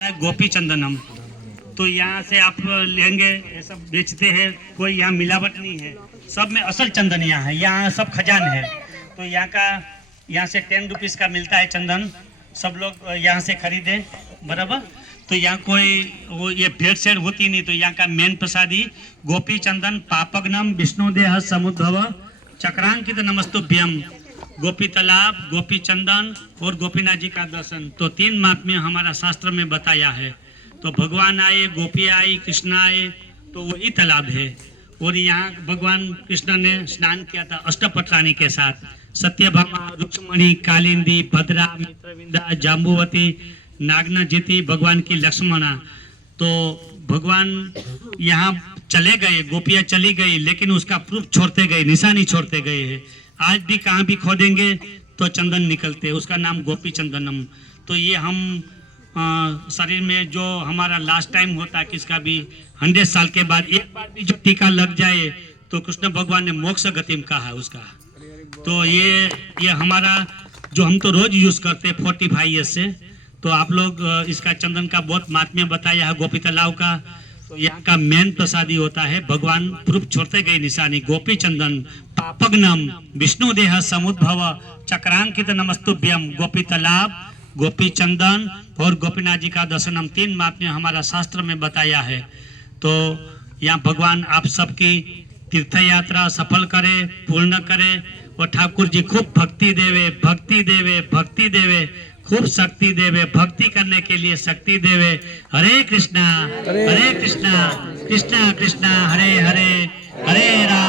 गोपी चंदनम। तो यहाँ से आप लेंगे, ये सब बेचते हैं, कोई यहाँ मिलावट नहीं है, सब में असल चंदन यहाँ है, यहाँ सब खजान है। तो यहाँ से 10 रुपीज़ का मिलता है चंदन, सब लोग यहाँ से खरीदें, बराबर। तो यहाँ कोई वो ये भेड़ सेड़ होती नहीं। तो यहाँ का मेन प्रसादी गोपी चंदन पापग्नम विष्णुदेह समुद्भव चक्रांकित नमस्तुभ्यम, गोपी तालाब, गोपी चंदन और गोपीनाथ जी का दर्शन। तो 3 महात्म्य हमारा शास्त्र में बताया है। तो भगवान आए, गोपी आई, कृष्ण आए, तो वही तालाब है। और यहाँ भगवान कृष्ण ने स्नान किया था अष्टपटरानी के साथ, सत्यभामा, रुक्मणी, कालिंदी, भद्रा, मित्रविंदा, जाम्बुवती, नागनाजिति, भगवान की लक्ष्मणा। तो भगवान यहाँ चले गए, गोपियाँ चली गई, लेकिन उसका प्रूफ छोड़ते गए, निशानी छोड़ते गए हैं। आज भी कहाँ भी खोदेंगे तो चंदन निकलते हैं, उसका नाम गोपी चंदनम। तो ये हम शरीर में जो हमारा लास्ट टाइम होता है किसका भी 100 साल के बाद एक बार भी जो टीका लग जाए तो कृष्ण भगवान ने मोक्ष गतिम कहा है उसका। तो ये हमारा जो हम तो रोज यूज करते हैं 45 ईयर्स से। तो आप लोग इसका चंदन का बहुत महात्म्य बताया है गोपी तालाब का। तो यहाँ का मेन प्रसादी होता है, भगवान प्रूफ छोड़ते गए निशानी, गोपी चंदन पापग्नम विष्णुदेह समुद्भव चक्रांकित नमस्तुभ्यम, गोपी तालाब, गोपी चंदन और गोपीनाथ जी का दर्शनम। 3 महात्म्य हमारा शास्त्र में बताया है। तो यहाँ भगवान आप सबकी तीर्थ यात्रा सफल करे, पूर्ण करे और ठाकुर जी खूब भक्ति देवे, भक्ति देवे, भक्ति देवे, खूब शक्ति देवे, भक्ति करने के लिए शक्ति देवे। हरे कृष्णा, हरे कृष्णा, कृष्णा कृष्णा, हरे हरे, हरे राम।